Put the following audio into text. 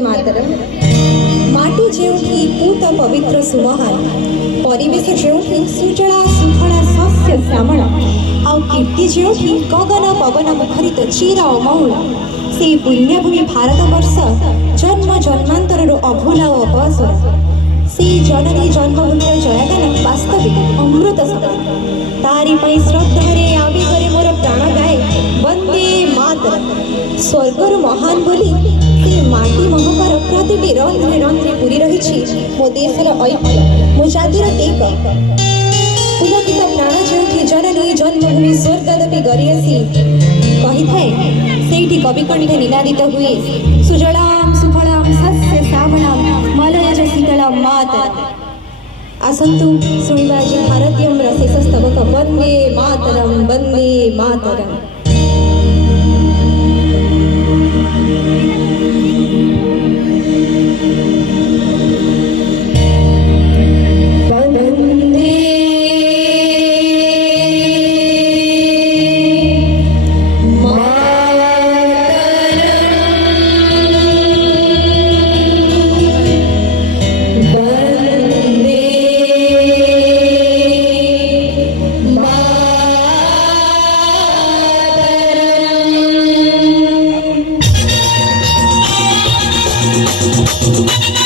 मातरम माटी जेउठी पूत पवित्र सुमहान परिवेश जेउठी सुजला सुफला शस्य श्यामल आउ कीर्ति जेउठी गगन पवन मुखरित चिर अमौल से पुण्यभूमि भारतवर्ष जन्म जन्मांतर अभूला अपसर से जननी जन्मभूमि जयगान वास्तविक अमृत समान तारी पई श्रद्धारे आवेगरे मोर प्राण गाए वंदे मातरम स्वर्गर महान बोली से माटी महकार प्रतिटी रंध्रे रंध्रे पूरी रही मो देशर ऐक्य मो जातिर टेक पुलकित प्राण जो जननी जन्मभूमि स्वर्गदपि गरियासी कही थाए सेठी कविकंठे निनादित हुए सुजलाम सुफलाम सस्य श्यामलाम मलयज शीतलाम माता आसन्तु शुणिबा आज भारतीयम शेष स्तबक वंदे मातरम वंदे मातरम। Thank you.